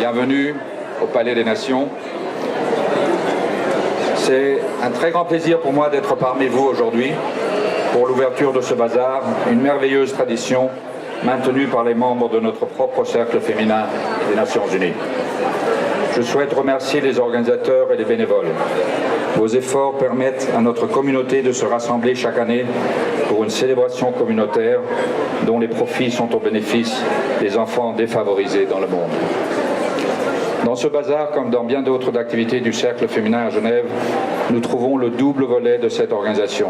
Bienvenue au Palais des Nations. C'est un très grand plaisir pour moi d'être parmi vous aujourd'hui pour l'ouverture de ce bazar, une merveilleuse tradition maintenue par les membres de notre propre cercle féminin des Nations Unies. Je souhaite remercier les organisateurs et les bénévoles. Vos efforts permettent à notre communauté de se rassembler chaque année pour une célébration communautaire dont les profits sont au bénéfice des enfants défavorisés dans le monde. Dans ce bazar, comme dans bien d'autres activités du Cercle féminin à Genève, nous trouvons le double volet de cette organisation.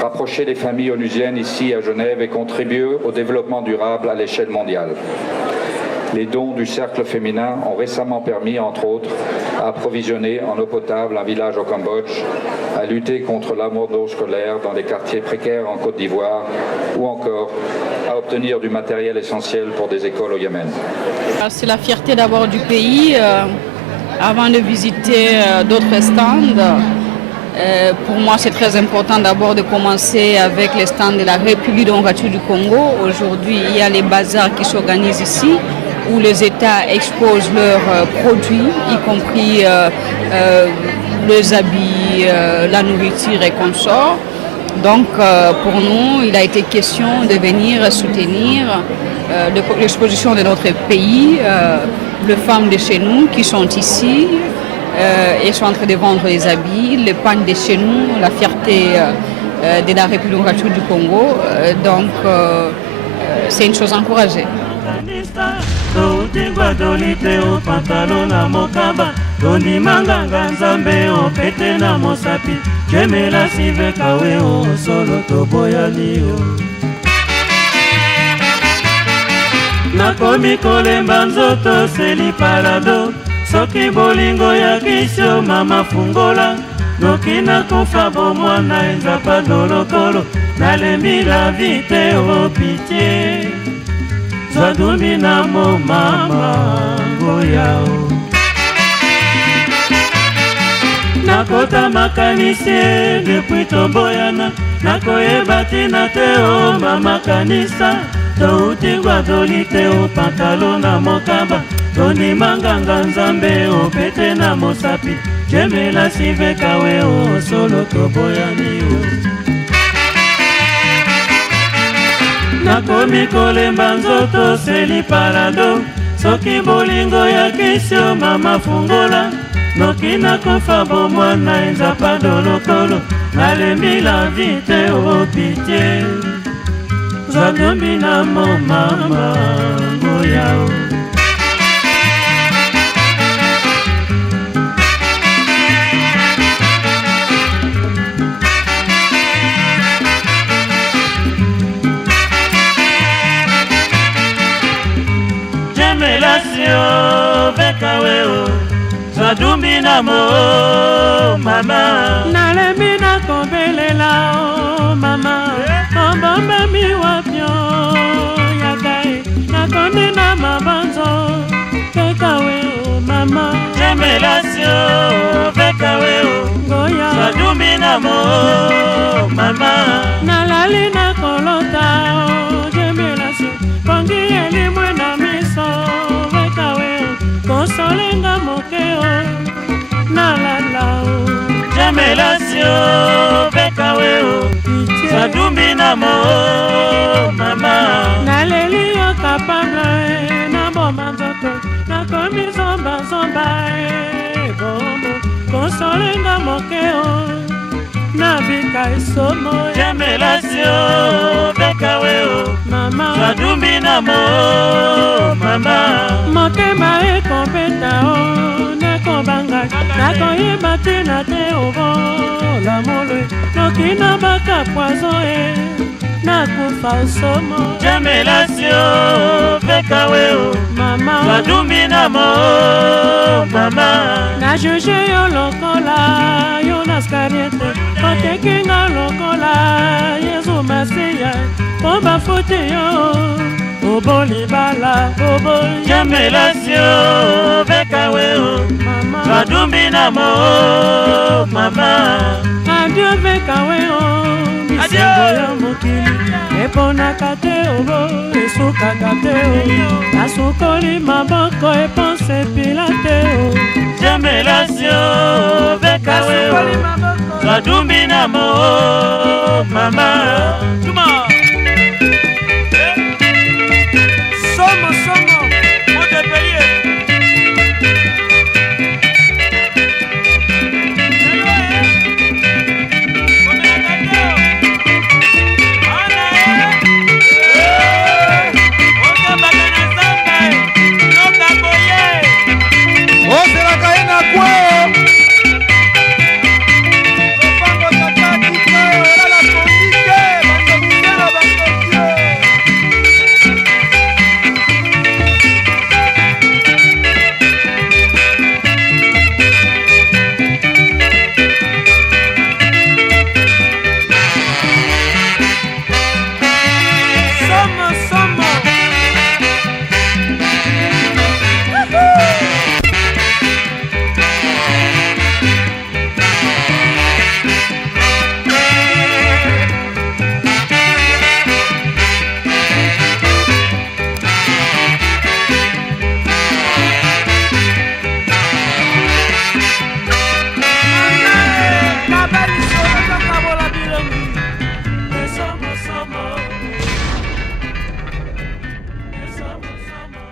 Rapprocher les familles onusiennes ici à Genève et contribuer au développement durable à l'échelle mondiale. Les dons du Cercle féminin ont récemment permis, entre autres, à approvisionner en eau potable un village au Cambodge, à lutter contre l'abandon scolaire dans des quartiers précaires en Côte d'Ivoire, ou encore à obtenir du matériel essentiel pour des écoles au Yémen. Nakota makanisie depuis Tomboyana nakoyeba tina teo mama kanista touti guadolite o pantalon na mokaba toni manganga nzambe o pete na mosapi jemela sive kawe o solo toboyani o nakomi kolemba nzoto seli parado soki bolingo ya kisio mama fungola Nokina kofabo mwana enzapa dolokolo Nalembi la vite o pitié Zadumi na mo mama ngoyao Nakota makanisie depuis Tomboyana Nakoyeba tina teo mama kanisa Touti guadolite o pantalon na mokaba Toni manganga nzambe o pete na mosapi Jemela sive kawe o solo toboyani o Nakomi kolemba nzoto seli parado Soki bolingo ya kisio mama fungola Nokina kofabo mwana enzapa dolokolo Nalembi la vite o pitié Zadombi na mo mama ngoyao Jemelasio bekaweo Zadumbi na mo mama Nalembi na kombelela o mama Ombombe miwapyo Yakae Nakondi na mabanzo Bekaweo mama Jemelasio bekaweo Goya Zadumbi na mo mama Nalali na kolota o Jemelasio Kongi elimwe na miso Bekaweo Konsolenga mokeo Nalala o Jemelasio bekaweo Zadumbi na mo mama Naleli yo kapable na bomba nzoto Nakomi zomba zomba bombo Konsolenga mokeo Nabika isomo Jemelasio bekaweo Mama Zadumbi na mo mama Motema ekopeta o Nekobanga Nakoyeba tina te ovo La molwe Nokina baka poison Nakufa usomo Jemelasio bekaweo Mama Zadumbi na mo mama Na juge yo lokola Yo naskariete Otekinga lokola Yesu Masiya Pomba futi yo Oboli bala Oboli Jemelasio bekaweo Mama Zadumbi na mo mama Adieu bekaweo Misengo ya mokili Eponaka te obo Esukaka te o Asukoli maboko eponse nasepila te o Jamelasio bekawe Kadumbi na mo mama Tuma Somo somo Mote peye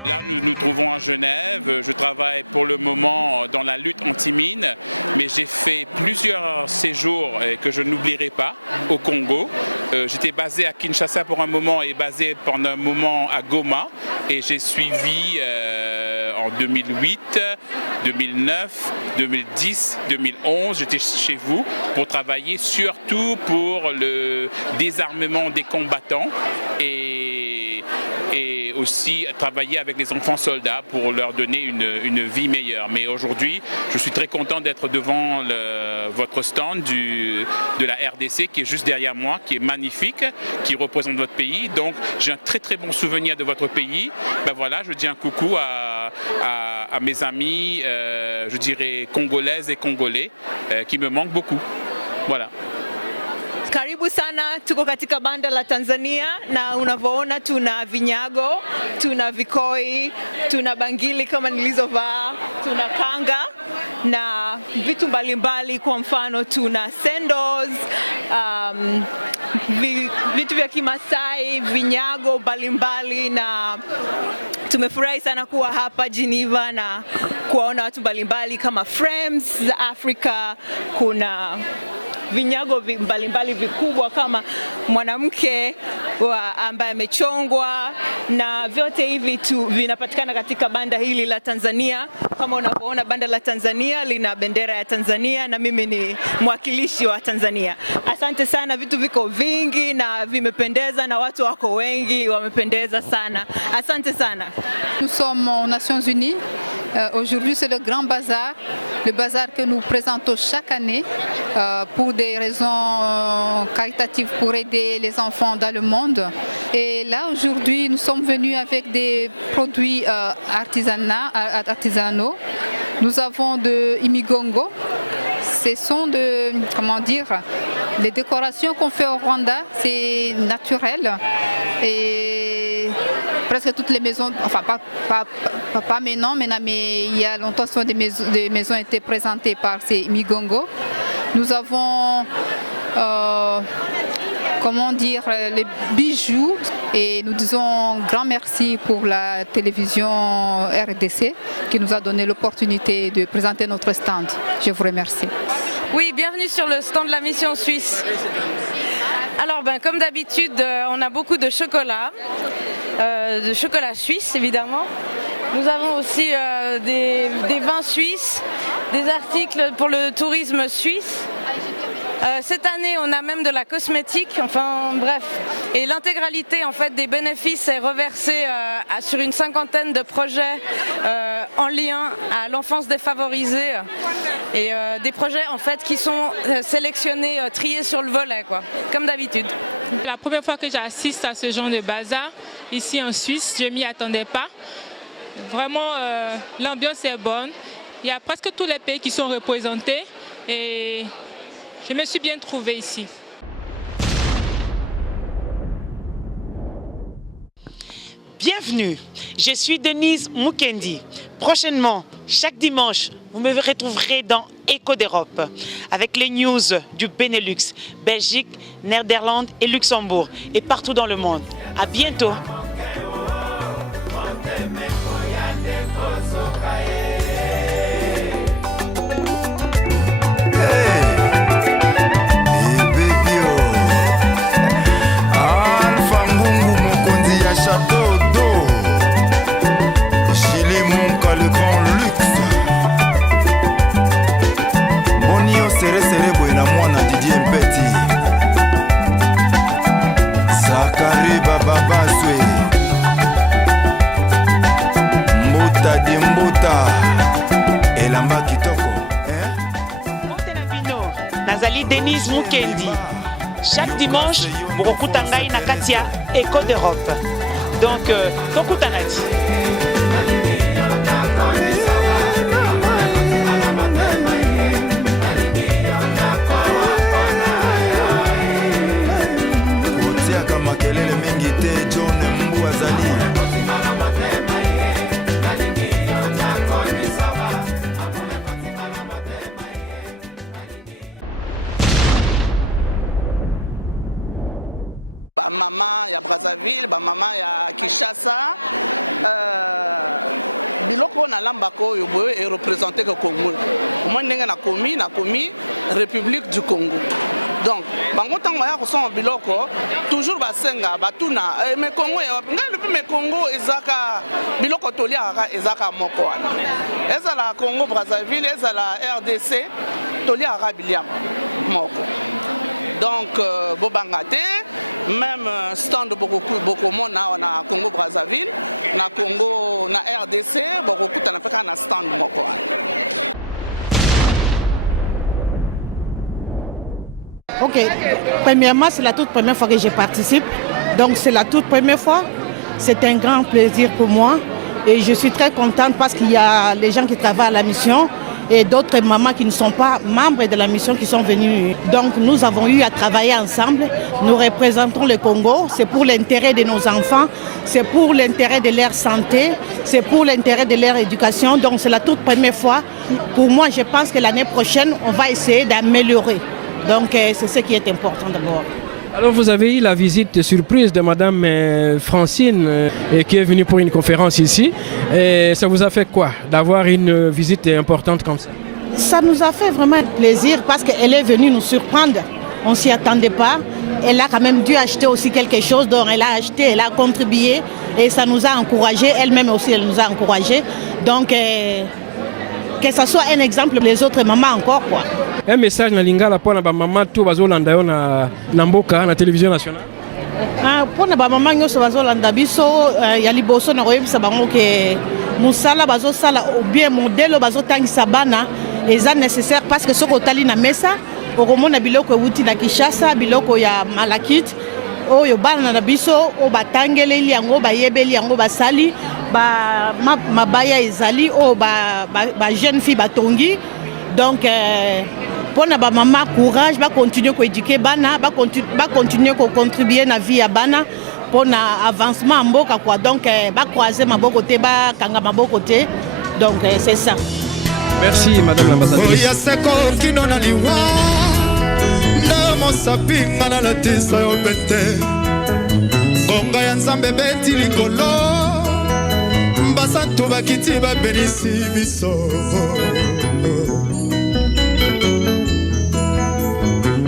Là, nous nous trouvons à Genève. Je travaille pour le moment dans la lutte anti-mine, mais j'ai fait plusieurs séjours que je n'oublierai pas au Congo. J'étais basé à Kinshasa pour un moment et basé pendant un moment à Goma. Et j'ai suivi en 2008, 2009, 2010, 2011. J'étais chez vous pour travailler surtout pour le désarmement des combattants et aussi travailler avec les enfants soldats pour leur donner une vie meilleure. Mais aujourd'hui, je suis très content d'être devant votre stand de la RDC qui est juste derrière moi, qui est magnifique, qui représente votre pays. Donc j'ai un très très bon souvenir de votre pays. Ben voilà, je dis un coucou à mes amis, je dirais congolaises et congolais, qui me manquent beaucoup. Voilà. Karibu sana, tuko katika banda la Tanzania na unavyoona tuna vinyago, tuna vikoi, tuna bangili kama nilizovaa, tuna kanga na vitu mbalimbali. Kwa mfano tuna sandals, vitu vya Kimasai, vinyago mbalimbali, na tumefurahi sana kuwa hapa Geneva na kuwaona watu mbalimbali kama Frames za Afrika. Kuna vinyago mbalimbali vikubwa kama mwanamke ambaye amechongwa, na vyote hivi vinapatikana katika banda hili la Tanzania. Kama unavyoona, banda la Tanzania lina bendera ya Tanzania na mimi ni mwakilishi wa Tanzania. Asante sana, vitu viko vingi na vimependeza na watu wako wengi, wamependeza sana. Asante sana. Nous sommes aux Nations Unies. Aujourd'hui, c'est le grand bazar, le bazar que nous présentons chaque année pour des raisons caritatives, pour aider les enfants dans le monde. Et là, aujourd'hui, nous sommes venus avec des produits artisanaux. Nous avons de imigongo. Ce sont les décorations qu'on fait au Rwanda, c'est naturel. Et presque toutes les maisons, enfin pas maintenant, mais il y a longtemps, des maisons étaient présentées par ces imigongo. Nous avons les bijoux, et nous disons grand merci pour la télévision RDC qui nous a donné l'opportunité de présenter notre stand. Je vous remercie. Oui, bienvenue sur le stand de la mission suisse. Alors, comme d'habitude, on a beaucoup de chocolat suisse évidemment. Nous avons aussi des vins suisses, des articles pour le tourisme suisse. Cette année, on a même de la cosmétique, enfin bref. Et l'intégralité en fait des bénéfices est reversée sur une 50aine de projets en lien à l'enfance défavorisée, et des projets en fait qui sont sélectionnés, triés sur le volet, quoi, comme d'habitude. La première fois que j'assiste à ce genre de bazar ici en Suisse, je ne m'y attendais pas. Vraiment, l'ambiance est bonne. Il y a presque tous les pays qui sont représentés et je me suis bien trouvée ici. Bienvenue, je suis Denise Mukendi. Prochainement, chaque dimanche, vous me retrouverez dans Écho d'Europe avec les news du Benelux, Belgique, Néerlande et Luxembourg et partout dans le monde. À bientôt. Nazali Denise Mukendi. Chaque dimanche, vous rencontrez na Katia Écho d'Europe. Donc, tokutanati. Maman ya Brazzaville, maman ya Kinshasa, biloko na lambako yo boye est représenté que Congo. Moi ndenge na komi République du Congo. Donc bango tango ya koso biloko toujours basenga batuna me Congo ya ngai le me Congo ezaka biloko toliaka ezaka moko wana. Ezala Congo Brazzaville, ezala RDC toliaka biliam moko. Donc bobangate même stand beaucoup mona na Congo Brazzaville, na Congo na RDC beaucoup na peka na stand moko. Oya seko kino na liwa na mosapi ngana la tisa yo bete Ngonga ya nzambe beti likolo Mbasantu bakiti babenisi biso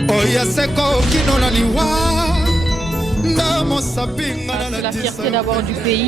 Oya seko kino na liwa na mosapi ngana la tisa yo bete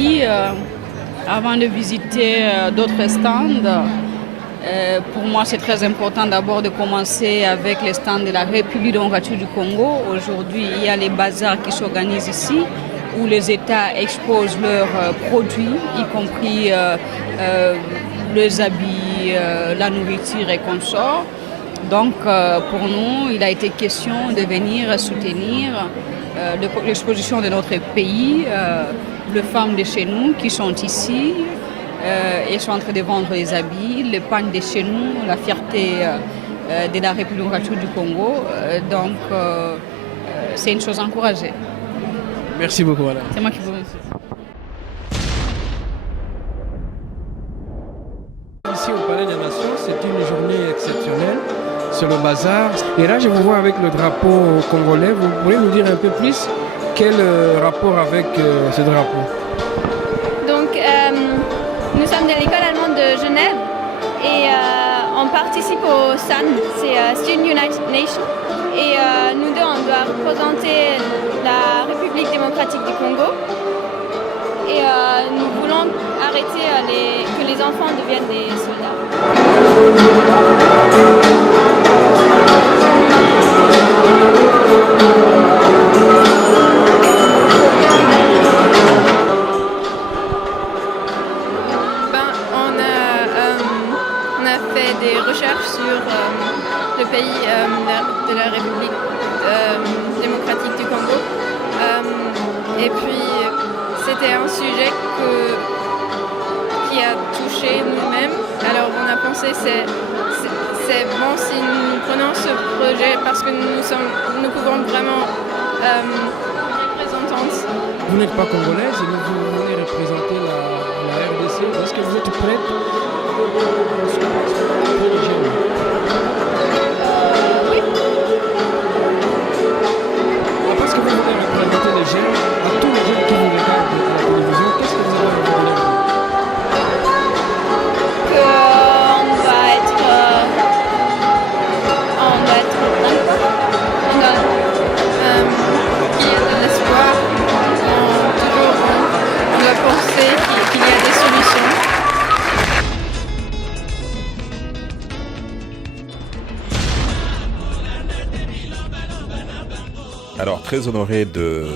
très honoré de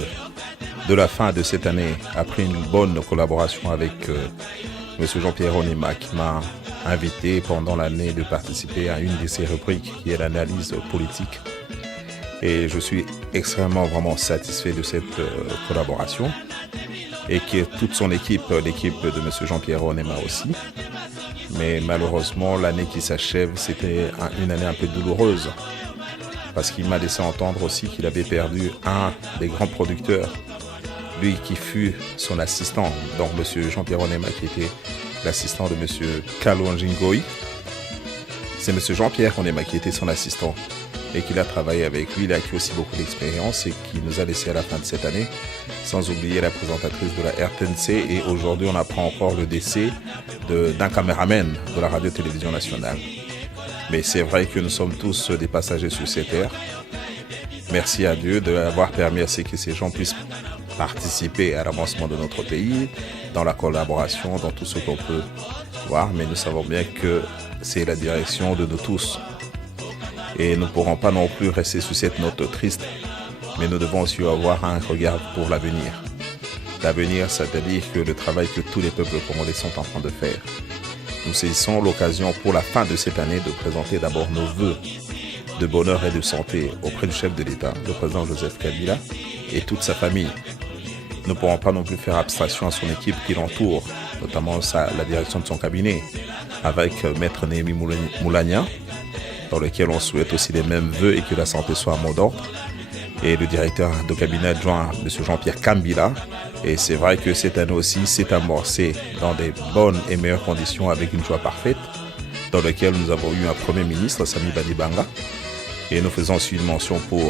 la fin de cette année, après une bonne collaboration avec M. Jean-Pierre Onema, qui m'a invité pendant l'année de participer à une de ses rubriques, qui est l'analyse politique. Et je suis extrêmement vraiment satisfait de cette collaboration, et qui est toute son équipe, l'équipe de M. Jean-Pierre Onema aussi. Mais malheureusement, l'année qui s'achève, c'était une année un peu douloureuse, parce qu'il m'a laissé entendre aussi qu'il avait perdu un des grands producteurs, lui qui fut son assistant, donc M. Jean-Pierre Onema, qui était l'assistant de M. Kalonji Ngoyi. C'est M. Jean-Pierre Onema qui était son assistant et qu'il a travaillé avec lui. Il a acquis aussi beaucoup d'expérience et qui nous a laissé à la fin de cette année, sans oublier la présentatrice de la RTNC. Et aujourd'hui, on apprend encore le décès d'un caméraman de la radio-télévision nationale. Mais c'est vrai que nous sommes tous des passagers sur cette terre. Merci à Dieu d'avoir permis à ce que ces gens puissent participer à l'avancement de notre pays, dans la collaboration, dans tout ce qu'on peut voir. Mais nous savons bien que c'est la direction de nous tous. Et nous ne pourrons pas non plus rester sur cette note triste, mais nous devons aussi avoir un regard pour l'avenir. L'avenir, c'est-à-dire que le travail que tous les peuples congolais sont en train de faire. Nous saisissons l'occasion pour la fin de cette année de présenter d'abord nos vœux de bonheur et de santé auprès du chef de l'État, le président Joseph Kabila et toute sa famille. Nous ne pourrons pas non plus faire abstraction à son équipe qui l'entoure, notamment la direction de son cabinet, avec Maître Néhémie Moulania, dans lequel on souhaite aussi les mêmes vœux et que la santé soit abondante. Et le directeur de cabinet adjoint, M. Jean-Pierre Kambila. Et c'est vrai que cette année aussi s'est amorcée dans des bonnes et meilleures conditions avec une joie parfaite, dans lequel nous avons eu un Premier ministre, Sami Badibanga. Et nous faisons aussi une mention pour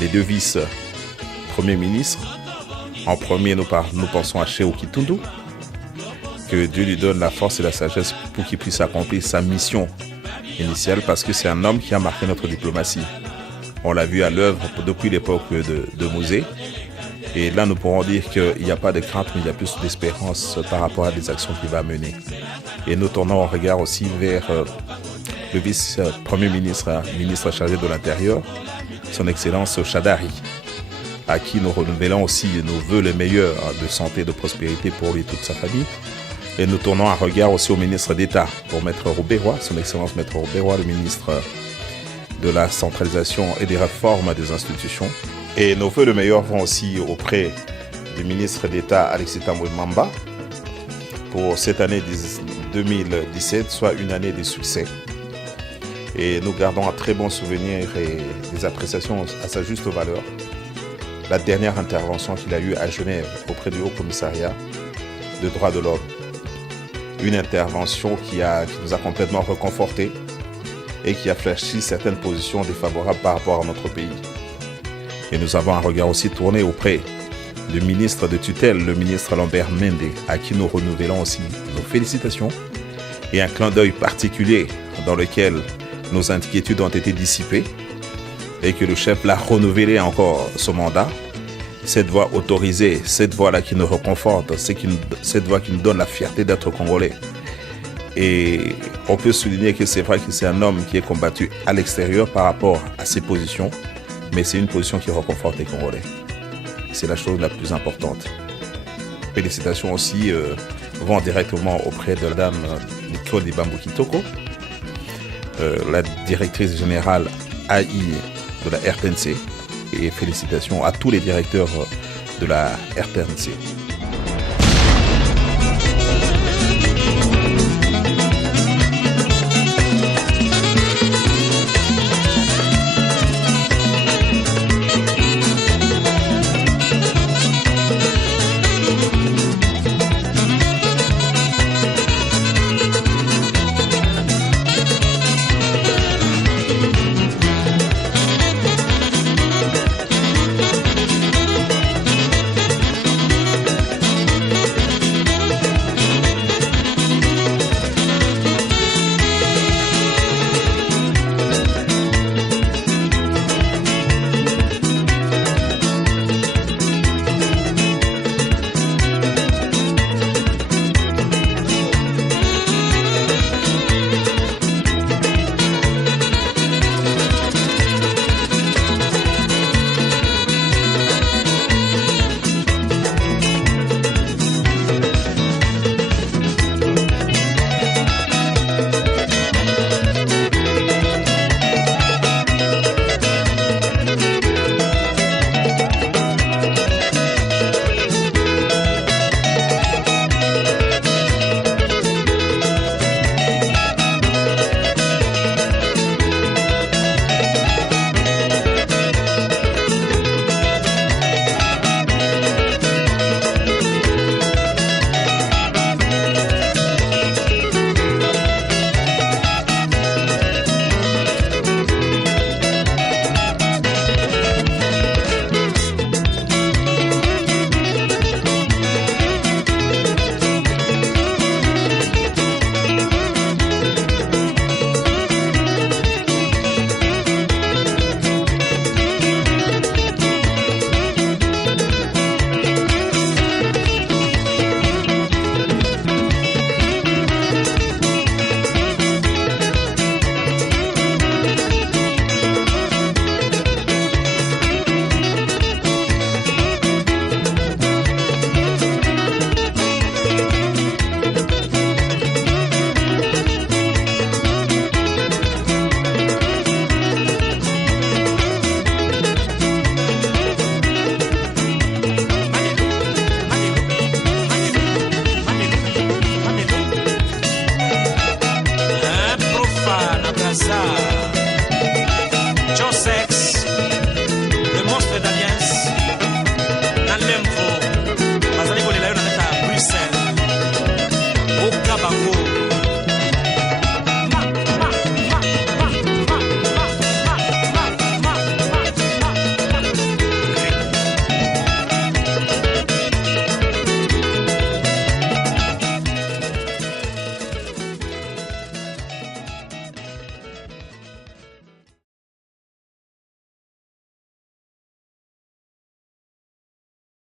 les deux vice-premiers ministres. En premier, nous pensons à Cheo Kitundu. Que Dieu lui donne la force et la sagesse pour qu'il puisse accomplir sa mission initiale, parce que c'est un homme qui a marqué notre diplomatie. On l'a vu à l'œuvre depuis l'époque de Mosée. Et là, nous pourrons dire qu'il n'y a pas de crainte, mais il y a plus d'espérance par rapport à des actions qu'il va mener. Et nous tournons un regard aussi vers le vice-premier ministre, ministre chargé de l'Intérieur, son Excellence Chadari, à qui nous renouvelons aussi nos vœux les meilleurs de santé et de prospérité pour lui et toute sa famille. Et nous tournons un regard aussi au ministre d'État, pour Maître Robert, son Excellence Maître Robert, le ministre de la centralisation et des réformes des institutions. Et nos vœux le meilleur vont aussi auprès du ministre d'État Alexis Tambwe Mamba pour cette année 2017, soit une année de succès. Et nous gardons un très bon souvenir et des appréciations à sa juste valeur. La dernière intervention qu'il a eue à Genève auprès du Haut Commissariat des droits de l'homme. Une intervention qui nous a complètement reconfortés et qui a fléchi certaines positions défavorables par rapport à notre pays. Et nous avons un regard aussi tourné auprès du ministre de tutelle, le ministre Lambert Mende, à qui nous renouvelons aussi nos félicitations et un clin d'œil particulier dans lequel nos inquiétudes ont été dissipées et que le chef l'a renouvelé encore son mandat. Cette voix autorisée, cette voix-là qui nous reconforte, cette voix qui nous donne la fierté d'être Congolais. Et on peut souligner que c'est vrai que c'est un homme qui est combattu à l'extérieur par rapport à ses positions, mais c'est une position qui reconforte les Congolais. C'est la chose la plus importante. Félicitations aussi vont directement auprès de Mme Claude Bambou Kitoko, la directrice générale AI de la RTNC, et félicitations à tous les directeurs de la RTNC.